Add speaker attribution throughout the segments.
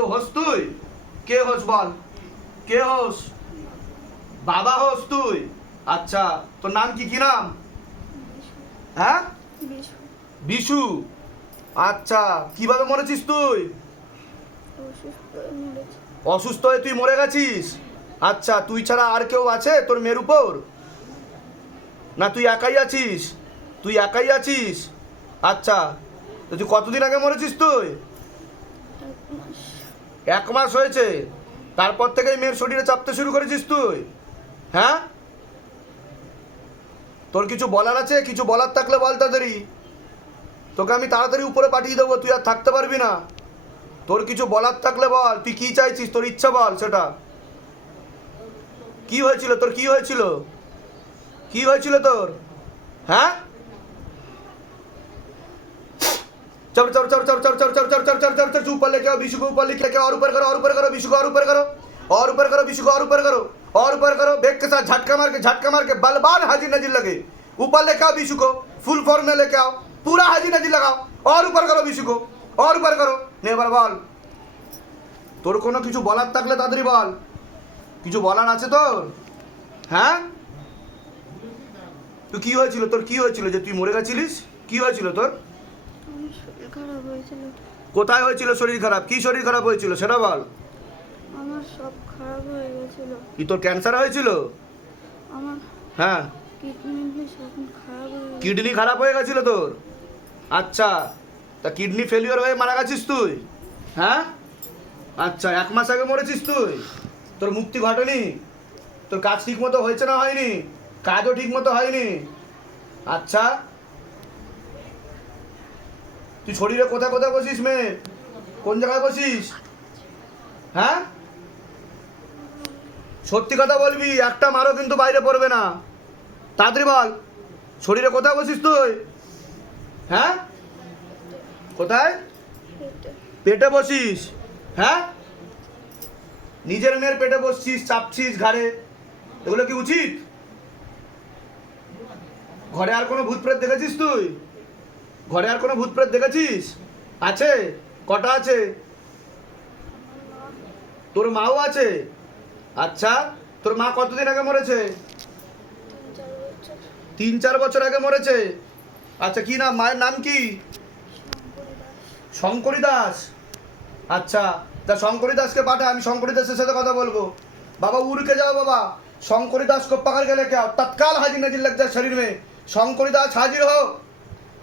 Speaker 1: কেউ হোস তুই? কে হোস বল? কে হোস? বাবা হোস তুই? আচ্ছা তোর নাম কি? কি নাম? হ্যাঁ?
Speaker 2: বিশু।
Speaker 1: আচ্ছা কীভাবে মরেছিস তুই?
Speaker 2: অসুস্থ হয়ে
Speaker 1: তুই মরে গেছিস? আচ্ছা তুই ছাড়া আর কেউ আছে তোর মেয়ের উপর? না, তুই একাই আছিস? তুই একাই আছিস? আচ্ছা তুই কতদিন আগে মরেছিস তুই?
Speaker 2: এক মাস
Speaker 1: হয়েছে। তারপর থেকেই মেয়ের শরীরে চাপতে শুরু করেছিস তুই। হ্যাঁ? তোর কিছু বলার আছে? কিছু বলার থাকলে বল তাড়াতাড়ি। তোকে আমি তাড়াতাড়ি উপরে পাঠিয়ে দেবো, তুই আর থাকতে পারবি না। তোর কিছু বলার থাকলে বল, তুই কি চাইছিস? তোর ইচ্ছা বল সেটা। কি হয়েছিল? তোর কি হয়েছিল? কি হয়েছিল তোর? হ্যাঁ? चल चल चल चल चल चल चल चल चल चल चल चल ऊपर लेके आओ विशु को ऊपर लेके आओ और ऊपर करो और ऊपर करो विशु को और ऊपर करो और ऊपर करो विशु को और ऊपर करो और ऊपर करो बेग के साथ झटका मार के झटका मार के बलबान हाजिर नजीर लगे ऊपर लेके आओ विशु को फुल फॉर्म में लेके आओ पूरा हाजिर नजीर लगाओ और ऊपर करो विशु को और ऊपर करो নে এবার বল তোর কোনো কিছু বলার থাকলে তাড়াতাড়ি বল কিছু বলার আছে তোর হ্যাঁ তুই কি হয়েছিল তোর কি হয়েছিল যে তুই মরে গেছিলিস কি হয়েছিল তোর
Speaker 2: আমার শরীর খারাপ হয়েছিল।
Speaker 1: কোথায় হয়েছিল শরীর খারাপ? কি শরীর খারাপ হয়েছিল সেটা বল।
Speaker 2: আমার সব খারাপ হয়ে গেছিল।
Speaker 1: কি তোর ক্যান্সার হয়েছিল?
Speaker 2: আমার
Speaker 1: হ্যাঁ।
Speaker 2: কিডনি সব খারাপ হয়ে
Speaker 1: কিডনি খারাপ হয়ে গেছিল তোর? আচ্ছা। তা কিডনি ফেলিওর হয়ে মারা গেছিস তুই? হ্যাঁ? আচ্ছা এক মাস আগে মরেছিস তুই? তোর মুক্তি ঘটেনি? তোর কাজ ঠিক মতো হয়েছে না হয়নি? কাজও ঠিক মতো হয়নি? আচ্ছা। তুই শরীরে কোথায় কোথায় বসিস মেয়ে? কোন জায়গায় বসিস? হ্যাঁ? সত্যি কথা বলবি, একটা মারও কিন্তু বাইরে পড়বে না। তাড়াতাড়ি বল, শরীরে কোথায় বসিস তুই? হ্যাঁ? কোথায়?
Speaker 2: পেটে
Speaker 1: বসিস হ্যাঁ? নিজের মেয়ের পেটে বসছিস, চাপছিস ঘাড়ে, এগুলো কি উচিত? ঘরে আর কোনো ভূত প্রেত দেখেছিস তুই? ঘরে আর কোনো ভূত প্রেত দেখেছিস আছে কটা আছে তোর মাও আছে আচ্ছা তোর মা কতদিন আগে মরেছে
Speaker 2: তিন চার বছর
Speaker 1: তিন চার বছর আগে মরেছে আচ্ছা কি নাম মায়ের নাম কি
Speaker 2: শঙ্করী
Speaker 1: শঙ্করী
Speaker 2: দাস
Speaker 1: দাস আচ্ছা তা শঙ্করী দাসকে পাঠা আমি শঙ্করী দাসের সাথে কথা বলবো बाबा उड़ के जाओ बाबा शंकरी दास को पकड़ के लेके आओ तत्काल हाजिर नजर लग जाए शरीर में शंकरी दास हाजिर हो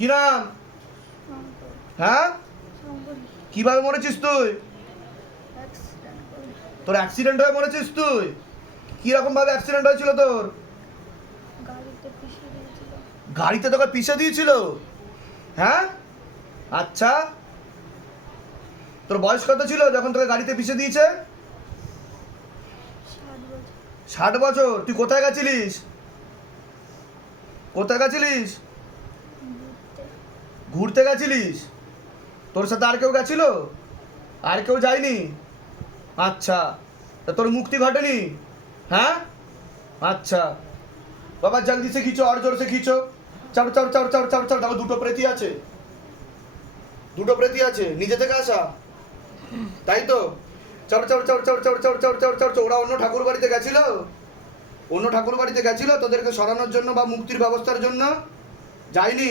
Speaker 1: কি নাম? হ্যাঁ? কীভাবে মরেছিস তুই? তোর অ্যাক্সিডেন্ট হয়ে মরেছিস তুই? কীরকম ভাবে অ্যাক্সিডেন্ট হয়েছিল তোর?
Speaker 2: গাড়িতে
Speaker 1: তোকে পিষে দিয়েছিল? হ্যাঁ? আচ্ছা। তোর বয়স কত ছিল যখন তোকে গাড়িতে পিষে দিয়েছে?
Speaker 2: ষাট বছর।
Speaker 1: তুই কোথায় গেছিলিস? কোথায় গেছিলিস?
Speaker 2: ঘুরতে
Speaker 1: গেছিলিস তোর সাথে আর কেউ গেছিল আর কেউ যায়নি আচ্ছা তা তোর মুক্তি ঘটেনি হ্যাঁ আচ্ছা বাবা জলদি সে খিচো আর জোর সে খিচো চাপ চাপ চাপ চাপ চাপ দেখো দুটো প্রেতি আছে দুটো প্রেতি আছে নিজে থেকে আসা তাই তো চড় চড় চড় চড় চড় চড় চড় চড় চড় ওরা অন্য ঠাকুর বাড়িতে গেছিল অন্য ঠাকুর বাড়িতে গেছিল তোদেরকে সরানোর জন্য বা মুক্তির ব্যবস্থার জন্য যায়নি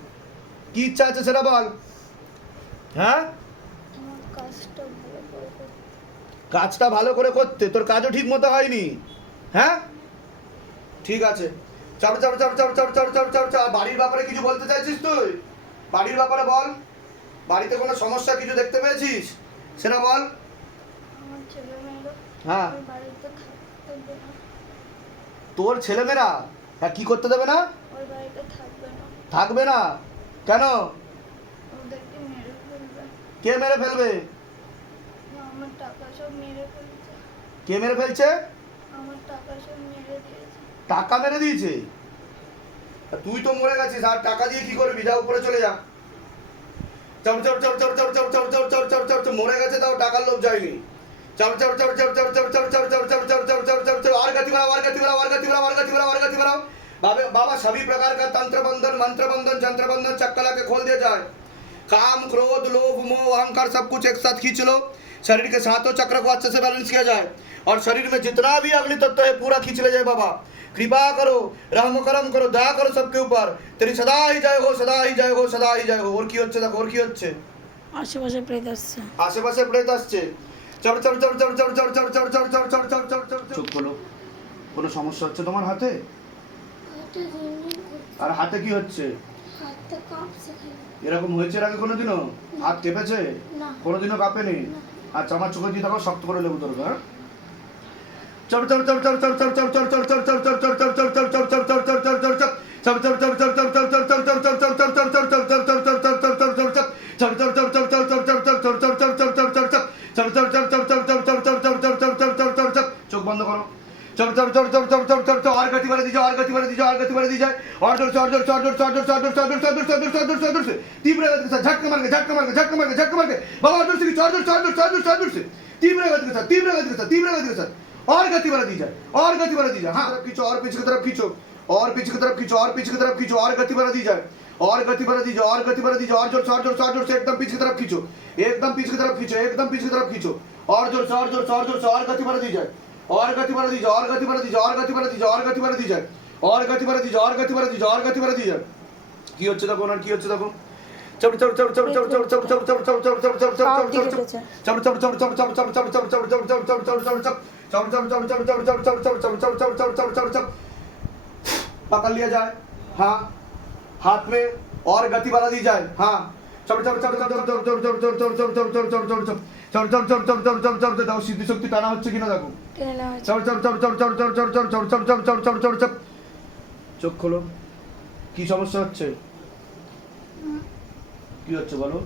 Speaker 1: কি ইচ্ছা আছে সেটা বল। হ্যাঁ?
Speaker 2: কাজটা ভালো করে করতে
Speaker 1: তোর কাজও ঠিক মতো হয়নি। হ্যাঁ? ঠিক আছে। চাপ চাপ চাপ চাপ চাপ চাপ চাপ চাপ চাপ বাড়ির ব্যাপারে কিছু বলতে চাইছিস তুই? বাড়ির ব্যাপারে বল। বাড়িতে কোনো সমস্যা কিছু দেখতে পেয়েছিস? সেটা বল। হ্যাঁ। তোর ছেলেমেয়েরা হ্যাঁ কি করতে দেবে না।
Speaker 2: থাকবে না?
Speaker 1: কেন কে মেরে ফেলবে কে মেরে ফেলছে
Speaker 2: টাকা মেরে দিয়েছে
Speaker 1: তুই তো মরে গেছিস আর টাকা দিয়ে কি করবি যা উপরে চলে যা চপ চপ চপ চপ চপ চপ চপ চপ চপ চপ চপ মরে গেছে তাও টাকার লোভ যায়নি চপ চপ চপ চপ চপ চপ চপ চপ চপ চপ চপ চপ চপ চপ চপ আর গাতি বাড়াও আর গাতি বাড়াও আর গাতি বাড়াও আর গাতি বাড়াও আর গাতি বাড়াও बाबा सभी प्रकार का तंत्र बंधन मंत्र बंधन चंत्र बंधन चक्कला के खोल दिया जाए काम क्रोध लोभ मोह अहंकार सब कुछ एक साथ खींच लो शरीर के सातों चक्र को अच्छे से बैलेंस किया जाए और शरीर में जितना भी अग्नि तत्व है पूरा खींच ले जाए बाबा कृपा करो रहम करम करो दया करो सबके ऊपर तेरी सदा ही जय हो सदा ही जय हो सदा ही जय हो और की হচ্ছে দেখো ওর কি হচ্ছে
Speaker 3: আশেপাশে প্রেত আসছে
Speaker 1: আশেপাশে चढ़ चढ़ चढ़ चढ़ चढ़ चढ़ चढ़ चढ़ चढ़ चढ़ चढ़ চল চল চল চল চুপ করো কোনো সমস্যা হচ্ছে তোমার হাতে আর হাতে কি হচ্ছে এরকম হয়েছে এর আগে কোনোদিনও হাত কেঁপেছে কোনোদিনও কাঁপেনি আচ্ছা আমার চোখে দিয়ে দেখো শক্ত করে লেবু ধরবে হ্যাঁ চোখ বন্ধ করো चलो चलो चलो चलो चलो चलो चलो और गति बढ़ा दीजिए और गति बढ़ा दीजिए और गति बढ़ा दीजिए और ज़ोर से और ज़ोर से और ज़ोर से और ज़ोर से और ज़ोर से और ज़ोर से और ज़ोर से और ज़ोर से और ज़ोर से तीव्र गति के साथ झटका मार के झटका मार के झटका मार के झटका मार के बाबा और ज़ोर से और ज़ोर से और ज़ोर से और ज़ोर से और ज़ोर से तीव्र गति के साथ तीव्र गति के साथ तीव्र गति के साथ और गति बढ़ा दीजिए और गति बढ़ा दीजिए हाँ खींचो और पीछे की तरफ़ खींचो और पीछे की तरफ़ खींचो और पीछे की तरफ़ खींचो और गति बढ़ा दीजिए और गति बढ़ा दीजिए और गति बढ़ा दीजिए और ज़ोर से और ज़ोर से और ज़ोर से एकदम पीछे की तरफ़ खींचो एकदम पीछे की तरफ़ खींचो एकदम पीछे की तरफ़ खींचो और ज़ोर से और ज़ोर से और ज़ोर से और गति बढ़ा दीजिए और गति बढ़ा दी जाए और गति बढ़ा दी जाए और गति बढ़ा दी जाए और गति बढ़ा दी जाए और गति बढ़ा दी जाए और गति बढ़ा दी जाए और गति बढ़ा दी जाए কি হচ্ছে দেখো ওনার কি হচ্ছে দেখো chop chop chop chop chop chop chop chop chop chop chop chop chop chop
Speaker 3: পাও
Speaker 1: চপ
Speaker 3: দিয়ে
Speaker 1: চপ
Speaker 3: কেটেছে।
Speaker 1: Chop chop chop chop chop chop chop chop chop chop chop chop chop chop chop chop chop chop चप चप चप चप चप चप चप चप चप चप चप चप पकड़ लिया जाए हाँ हाथ में और गति बढ़ा दी जाए हाँ দাও সিদ্ধি শক্তি টানা হচ্ছে কিনা দেখো চোখ খোলো কি সমস্যা হচ্ছে কি হচ্ছে বলো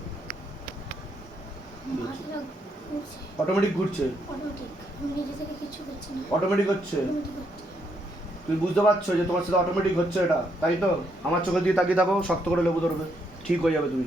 Speaker 1: অটোমেটিক ঘুরছে
Speaker 2: অটোমেটিক
Speaker 1: হচ্ছে তুমি বুঝতে পারছ যে তোমার সাথে অটোমেটিক হচ্ছে এটা তাই তো আমার চোখে দিয়ে তাকিয়ে দাবো শক্ত করে লেবু ধরবে ঠিক হয়ে যাবে তুমি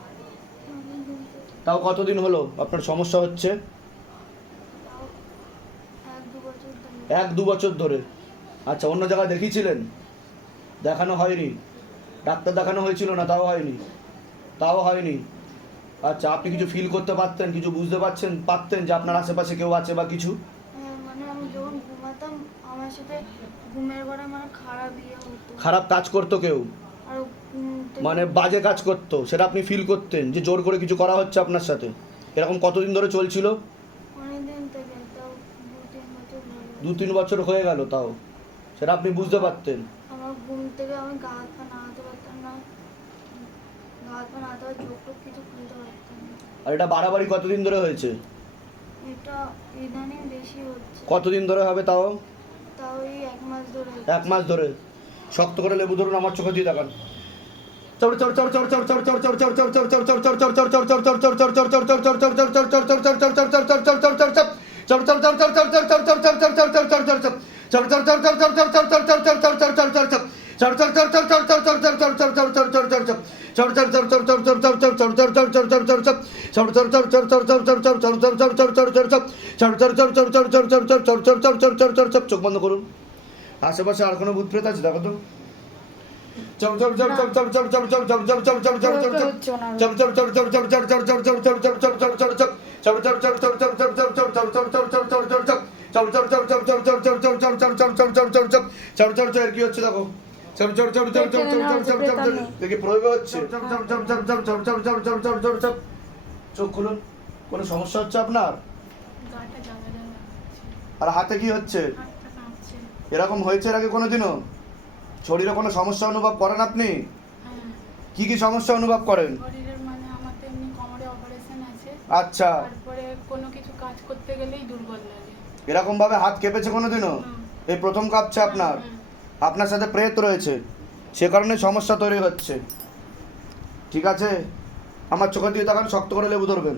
Speaker 1: তাও কতদিন হলো? আপনার সমস্যা হচ্ছে?
Speaker 2: এক দু বছর ধরে।
Speaker 1: আচ্ছা অন্য জায়গায় দেখিয়েছিলেন? দেখানো হয়নি। ডাক্তার দেখানো হয়েছিল না তাও হয়নি। তাও হয়নি। আচ্ছা আপনি কিছু ফিল করতে পারতেন কিছু বুঝতে পারছেন পারতেন যে আপনার আশেপাশে কেউ আছে বা কিছু?
Speaker 2: হ্যাঁ, মানে খারাপ ইয়ে
Speaker 1: খারাপ কাজ করতো কেউ? মানে বাজে কাজ করতো সেটা আপনি ফিল করতেন যে জোর করে কিছু করা হচ্ছে আপনার সাথে। এরকম কতদিন ধরে চলছিল?
Speaker 2: দু তিন বছর
Speaker 1: হয়ে গেল। তাও। সেটা আপনি বুঝতে পারতেন। আর এটা বাড়াবাড়ি কতদিন ধরে হয়েছে? কতদিন ধরে হবে তাও?
Speaker 2: এক মাস ধরে?
Speaker 1: শক্ত করে লেবু ধরুন আমার চোখে দিয়ে দেখান চোখ বন্ধ করুন আশেপাশে আর কোনো ভূত প্রেত আছে দেখো তো চল কি হচ্ছে দেখো চল দেখি প্রয়োগ হচ্ছে কোনো সমস্যা হচ্ছে আপনার আর হাতে কি হচ্ছে এরকম হয়েছে এর আগে কোনো দিনও শরীরে কোনো সমস্যা অনুভব করেন আপনি? কি কি সমস্যা অনুভব করেন? আচ্ছা।
Speaker 2: কোনো
Speaker 1: এরকম ভাবে হাত কেঁপেছে কোনোদিনও? এই প্রথম কাঁপছে আপনার? আপনার সাথে প্রেত রয়েছে। সে কারণে সমস্যা তৈরি হচ্ছে। ঠিক আছে? আমার চোখে দিয়ে তখন শক্ত করে লেবু ধরবেন।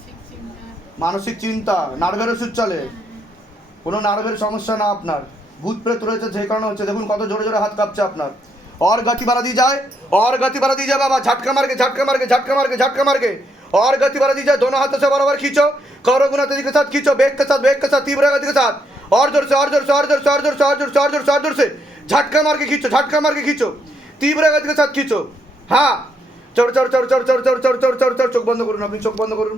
Speaker 4: মানসিক চিন্তা
Speaker 1: নার্ভের ওষুধ চলে কোনো নার্ভের সমস্যা না আপনার ভূত প্রেত রয়েছে যে কারণে হচ্ছে দেখুন কত জোরে জোরে হাত কাঁপছে আপনার
Speaker 2: অর গতি
Speaker 1: বাড়া দিয়ে যায় অর গতি বাড়া দিয়ে যায় বাবা ঝাটকা মারকে ঝাটকা মারকে ঝাটকা মারকে ঝাটকা মারকে অর
Speaker 5: গতি বাড়া দিয়ে যায়
Speaker 1: দোনো হাতে সে বরাবর খিচো
Speaker 5: করো গুণা
Speaker 1: তদি কে সাথ খিচো বেগ
Speaker 5: কে সাথ বেগ সাথ তীব্র
Speaker 1: গতি কে সাথ অর জোর সে অর জোর সে
Speaker 5: অর জোর
Speaker 1: সে অর জোর সে অর জোর সে অর জোর সে অর জোর সে ঝাটকা মারকে খিচো ঝাটকা মারকে খিচো তীব্র গতি কে সাথ খিচো হ্যাঁ চোর চোর চোর চোর চোর চোর চোর চোর চোর চোর চোখ বন্ধ করুন আপনি চোখ বন্ধ করুন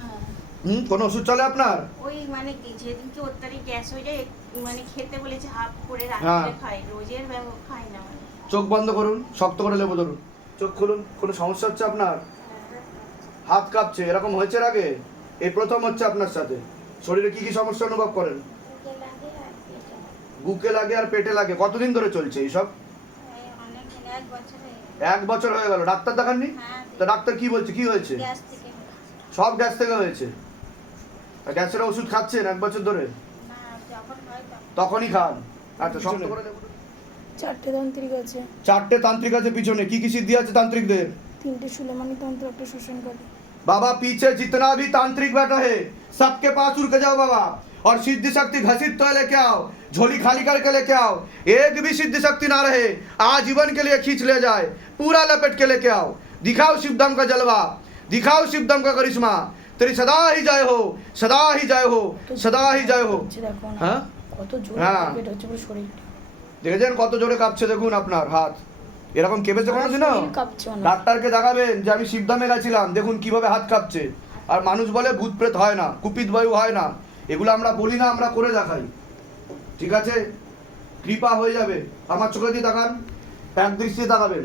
Speaker 1: হুম কোনো ওষুধ চলে আপনার?
Speaker 5: ওই মানে কি যেদিনকে অত্যাধিক গ্যাস হয়ে যায় মানে খেতে বলেছে হাফ করে
Speaker 1: হ্যাঁ।
Speaker 5: রাত্রে খাই রোজের খাই না মানে।
Speaker 1: চোখ বন্ধ করুন শক্ত করে লেবু ধরুন। চোখ খুলুন কোনো সমস্যা হচ্ছে আপনার? হাত কাঁপছে এরকম হয়েছে আগে? এই প্রথম হচ্ছে আপনার সাথে। শরীরে কি কি সমস্যা অনুভব করেন? বুকে লাগে আর পেটে লাগে। কতদিন ধরে চলছে এইসব?
Speaker 5: এক বছর হয়ে
Speaker 1: হয়ে গেল। ডাক্তার দেখাননি?
Speaker 5: হ্যাঁ
Speaker 1: তা ডাক্তার কি বলছে? কি হয়েছে। সব গ্যাস থেকে হয়েছে? গ্যাসের ওষুধ খাচ্ছেন এক বছর ধরে
Speaker 5: না যখন হয় তখন
Speaker 1: তখনই খান আচ্ছা শক্ত করে লেবু ধরুন।
Speaker 3: চারটে তান্ত্রিক আছে
Speaker 1: চারটে তান্ত্রিক আছে পিছনে কি কি সিদ্ধি আছে তান্ত্রিকদের
Speaker 3: তিনটে সুলেমানি তন্ত্র একটা শোষণ করে
Speaker 1: बाबा पीछे जितना भी तांत्रिक बैठा है सबके पास उड़ के जाओ बाबा और सिद्धि शक्ति घसीट तो लेके आओ झोली खाली करके लेके आओ एक भी सिद्धि शक्ति ना रहे आजीवन के लिए खींच ले जाए पूरा लपेट के लेके आओ दिखाओ शिवदम का जलवा दिखाओ शिवदम का करिश्मा तेरी सदा ही जय हो सदा ही जय हो सदा ही जय हो
Speaker 3: হচ্ছে দেখো না
Speaker 1: হ্যাঁ
Speaker 3: কত জোর
Speaker 1: হ্যাঁ।
Speaker 3: পেট হচ্ছে পুরো শরীরটা
Speaker 1: দেখেছেন কত জোরে কাঁপছে দেখুন আপনার হাত এরকম কেঁপেছে কোনোদিনও
Speaker 3: শরীর কাঁপছে অনেক।
Speaker 1: ডাক্তারকে দেখাবেন যে আমি শিবধামে গেছিলাম দেখুন কিভাবে হাত কাঁপছে আর মানুষ বলে ভূত প্রেত হয় না কুপিত বায়ু হয় না এগুলো আমরা বলি না আমরা করে দেখাই ঠিক আছে কৃপা হয়ে যাবে আমার চোখে দিয়ে তাকান এক দৃষ্টিতে তাকাবেন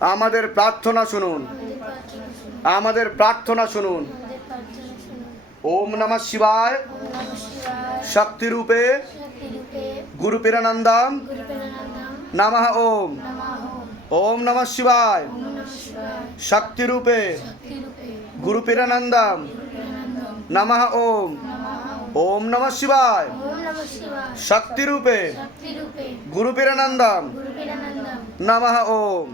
Speaker 1: আমাদের প্রার্থনা শুনুন।
Speaker 2: আমাদের প্রার্থনা শুনুন।
Speaker 1: ওম নমঃ শিবায়। শক্তিরূপে গুরুপিরানন্দম নমঃ ওম। ওম নমঃ শিবায়। শক্তিরূপে গুরুপিরানন্দম নমঃ ওম। ওম নমঃ শিবায়। শক্তিরূপে গুরুপিরানন্দম নমঃ ওম।